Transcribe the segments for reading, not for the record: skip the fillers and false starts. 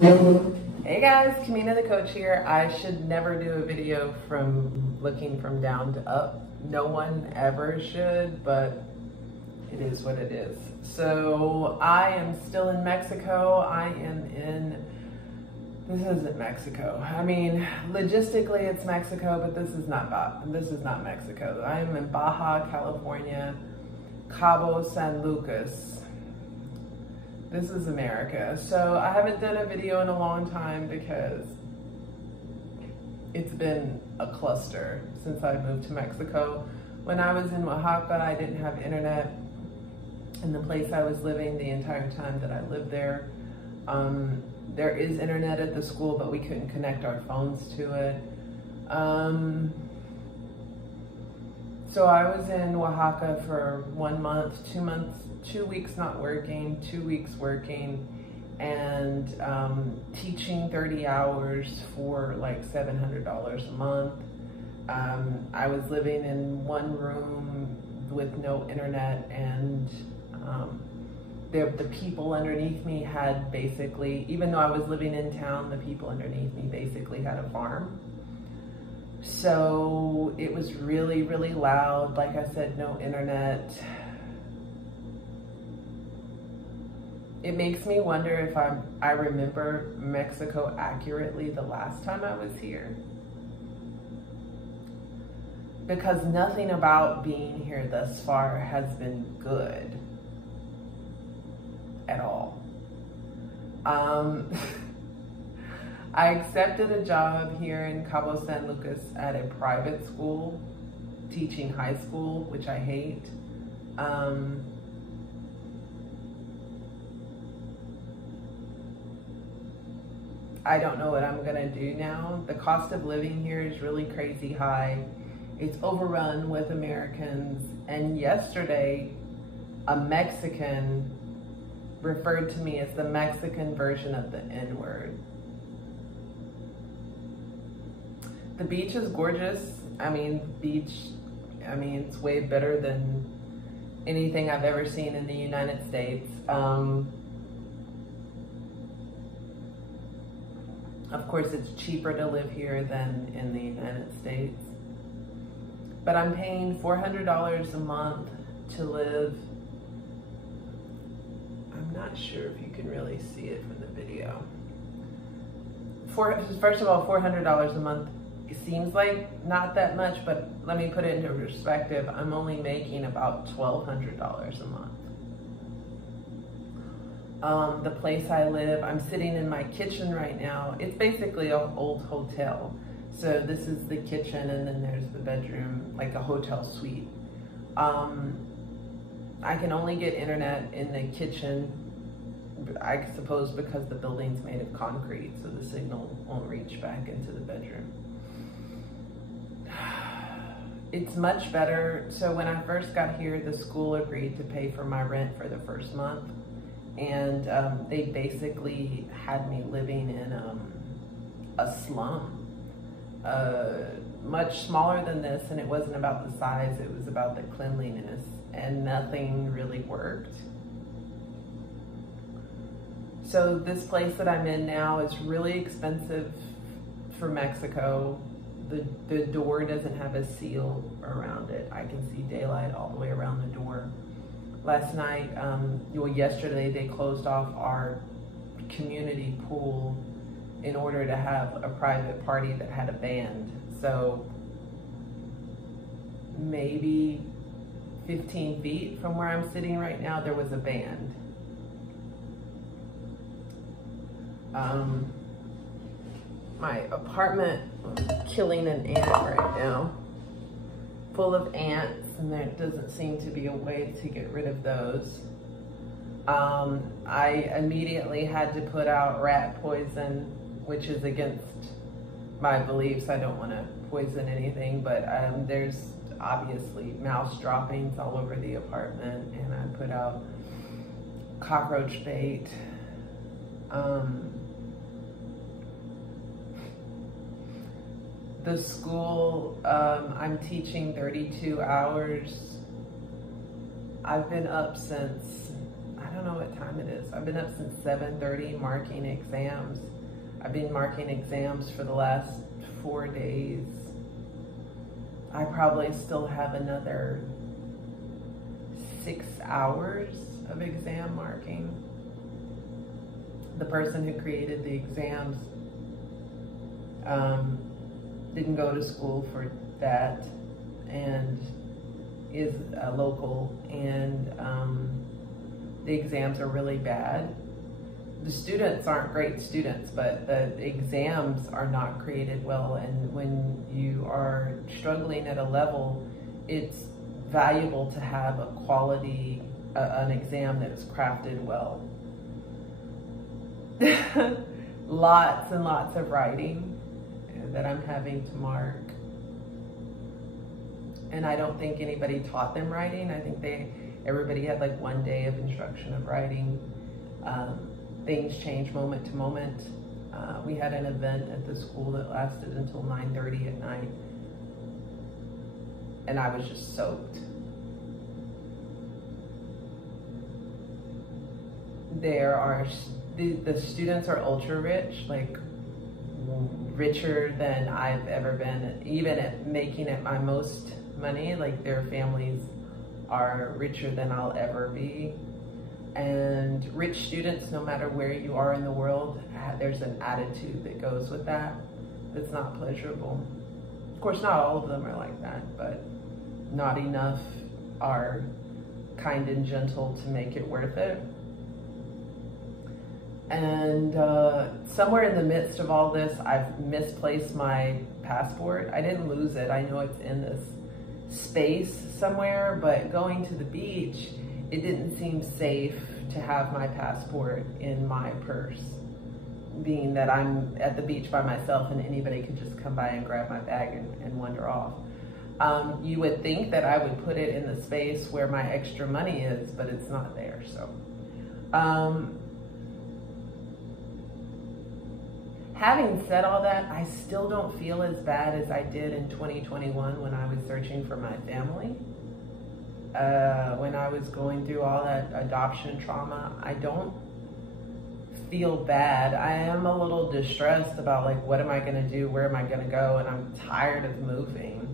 Hey guys, Kamina the coach here. I should never do a video from looking from down to up. No one ever should, but it is what it is. So I am still in Mexico. This isn't Mexico. I mean, logistically it's Mexico, but this is not Mexico. I am in Baja, California, Cabo San Lucas. This is America. So I haven't done a video in a long time because it's been a cluster since I moved to Mexico. When I was in Oaxaca, I didn't have internet in the place I was living the entire time that I lived there. There is internet at the school, but we couldn't connect our phones to it. So I was in Oaxaca for 1 month, 2 months, 2 weeks not working, 2 weeks working, and teaching 30 hours for like $700 a month. I was living in one room with no internet, and the people underneath me had basically, even though I was living in town, the people underneath me basically had a farm. So it was really, really loud. Like I said, no internet. It makes me wonder if I remember Mexico accurately the last time I was here. Because nothing about being here thus far has been good at all. I accepted a job here in Cabo San Lucas at a private school, teaching high school, which I hate. I don't know what I'm gonna do now. The cost of living here is really crazy high. It's overrun with Americans. And yesterday, a Mexican referred to me as the Mexican version of the N-word. The beach is gorgeous. I mean, it's way better than anything I've ever seen in the United States. Of course, it's cheaper to live here than in the United States. But I'm paying $400 a month to live. I'm not sure if you can really see it from the video. First of all, $400 a month. It seems like not that much, but let me put it into perspective. I'm only making about $1,200 a month. The place I live, I'm sitting in my kitchen right now. It's basically an old hotel. So this is the kitchen, and then there's the bedroom, like a hotel suite. I can only get internet in the kitchen, I suppose because the building's made of concrete, so the signal won't reach back into the bedroom. It's much better. So when I first got here, the school agreed to pay for my rent for the first month. And they basically had me living in a slum, much smaller than this. And it wasn't about the size, it was about the cleanliness, and nothing really worked. So this place that I'm in now is really expensive for Mexico. The door doesn't have a seal around it. I can see daylight all the way around the door. Last night, yesterday, they closed off our community pool in order to have a private party that had a band. So maybe 15 feet from where I'm sitting right now, there was a band. My apartment, killing an ant right now, full of ants, and there doesn't seem to be a way to get rid of those. I immediately had to put out rat poison, which is against my beliefs. I don't want to poison anything, but there's obviously mouse droppings all over the apartment, and I put out cockroach bait. The school, I'm teaching 32 hours. I've been up since, I don't know what what time it is. I've been up since 7:30 marking exams. I've been marking exams for the last 4 days. I probably still have another 6 hours of exam marking. The person who created the exams didn't go to school for that and is a local, and the exams are really bad. The students aren't great students, but the exams are not created well, and when you are struggling at a level, it's valuable to have a quality, an exam that is crafted well. Lots and lots of writing that I'm having to mark. And I don't think anybody taught them writing. I think everybody had like 1 day of instruction of writing. Things change moment to moment. We had an event at the school that lasted until 9:30 at night, and I was just soaked. The students are ultra rich, like richer than I've ever been, even at making it my most money. Like their families are richer than I'll ever be. And rich students, no matter where you are in the world, there's an attitude that goes with that that's not pleasurable. Of course, not all of them are like that, but not enough are kind and gentle to make it worth it. And somewhere in the midst of all this, I've misplaced my passport. I didn't lose it. I know it's in this space somewhere, but going to the beach, it didn't seem safe to have my passport in my purse, being that I'm at the beach by myself and anybody could just come by and grab my bag and wander off. You would think that I would put it in the space where my extra money is, but it's not there. So having said all that, I still don't feel as bad as I did in 2021 when I was searching for my family. When I was going through all that adoption trauma, I don't feel bad. I am a little distressed about like, what am I gonna do? Where am I gonna go? And I'm tired of moving.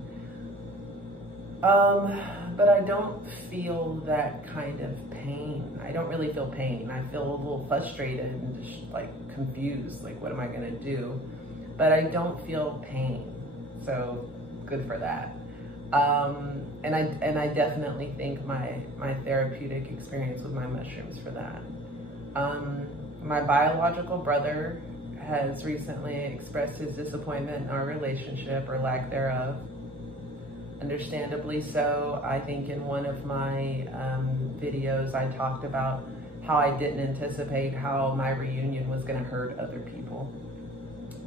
But I don't feel that kind of pain. I don't really feel pain. I feel a little frustrated and just like confused, like what am I gonna do? But I don't feel pain, so good for that. And I definitely thank my therapeutic experience with my mushrooms for that. My biological brother has recently expressed his disappointment in our relationship, or lack thereof. Understandably so. I think in one of my videos I talked about how I didn't anticipate how my reunion was going to hurt other people.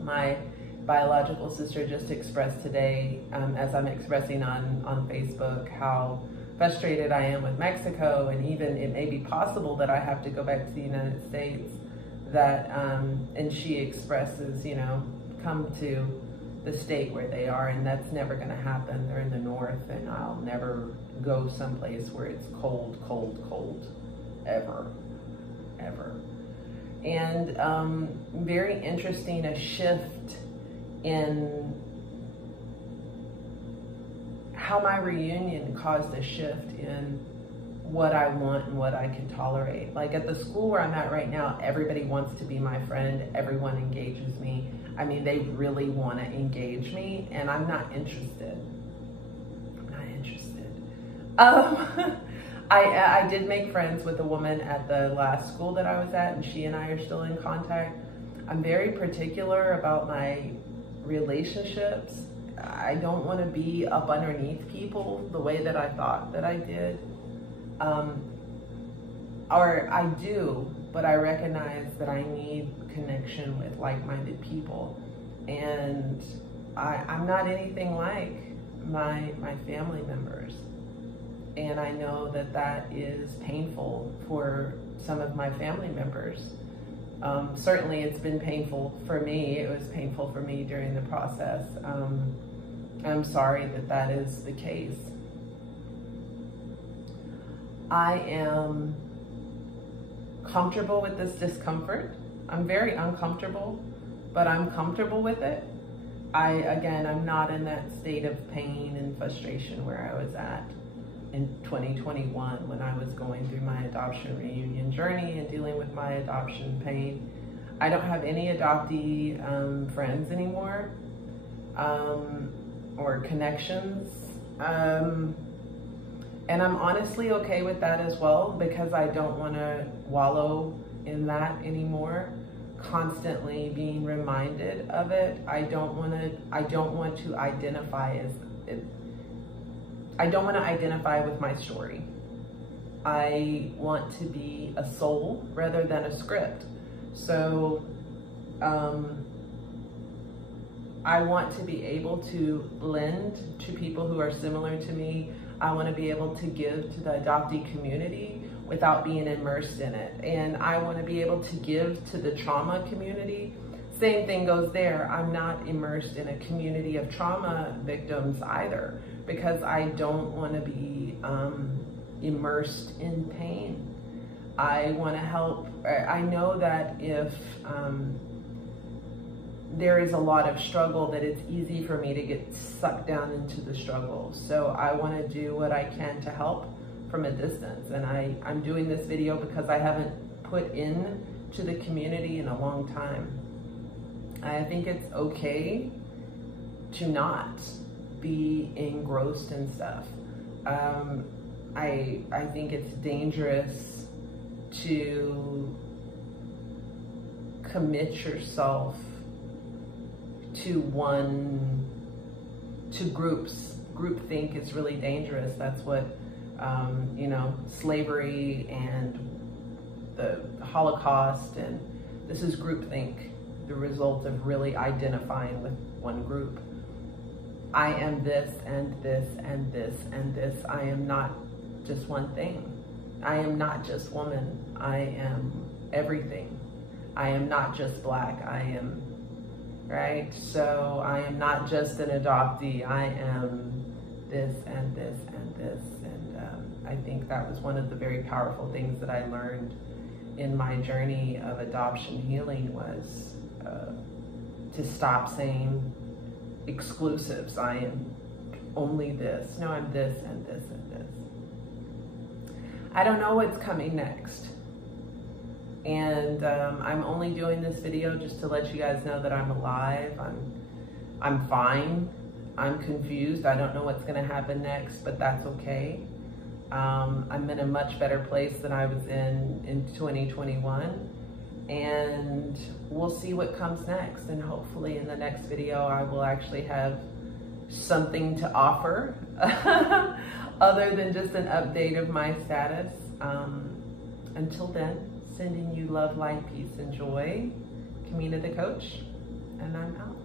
My biological sister just expressed today, as I'm expressing on Facebook, how frustrated I am with Mexico, and even it may be possible that I have to go back to the United States, that and she expresses, you know, come to the state where they are, and that's never going to happen. They're in the north, and I'll never go someplace where it's cold, cold, cold, ever. And very interesting, a shift in how my reunion caused a shift in what I want and what I can tolerate. Like at the school where I'm at right now, everybody wants to be my friend. Everyone engages me. I mean, they really want to engage me, and I'm not interested. I'm not interested. I did make friends with a woman at the last school that I was at, and she and I are still in contact. I'm very particular about my relationships. I don't want to be up underneath people the way that I thought that I did. Or I do, but I recognize that I need connection with like-minded people. And I'm not anything like my family members. And I know that that is painful for some of my family members. Certainly it's been painful for me. It was painful for me during the process. I'm sorry that that is the case. I am comfortable with this discomfort. I'm very uncomfortable, but I'm comfortable with it. I'm not in that state of pain and frustration where I was at in 2021 when I was going through my adoption reunion journey and dealing with my adoption pain. I don't have any adoptee friends anymore, or connections. And I'm honestly okay with that as well, because I don't want to wallow in that anymore, constantly being reminded of it. I don't want to identify as it. I don't want to identify with my story. I want to be a soul rather than a script. So I want to be able to lend to people who are similar to me. I want to be able to give to the adoptee community without being immersed in it. And I want to be able to give to the trauma community. Same thing goes there. I'm not immersed in a community of trauma victims either, because I don't want to be immersed in pain. I want to help. I know that if there is a lot of struggle, that it's easy for me to get sucked down into the struggle. So I want to do what I can to help from a distance. And I'm doing this video because I haven't put in to the community in a long time. I think it's okay to not be engrossed in stuff. I think it's dangerous to commit yourself to groups. Groupthink is really dangerous. That's what, slavery and the Holocaust, and this is groupthink, the result of really identifying with one group. I am this and this and this and this. I am not just one thing. I am not just woman. I am everything. I am not just Black. I am, right? So I am not just an adoptee. I am this and this and this. And I think that was one of the very powerful things that I learned in my journey of adoption healing, was to stop saying exclusives. I am only this. No, I'm this and this and this. I don't know what's coming next. And I'm only doing this video just to let you guys know that I'm alive. I'm fine. I'm confused. I don't know what's gonna happen next, but that's okay. I'm in a much better place than I was in 2021. And we'll see what comes next. And hopefully in the next video, I will actually have something to offer other than just an update of my status. Until then, sending you love, light, peace, and joy. Kamina the Coach, and I'm out.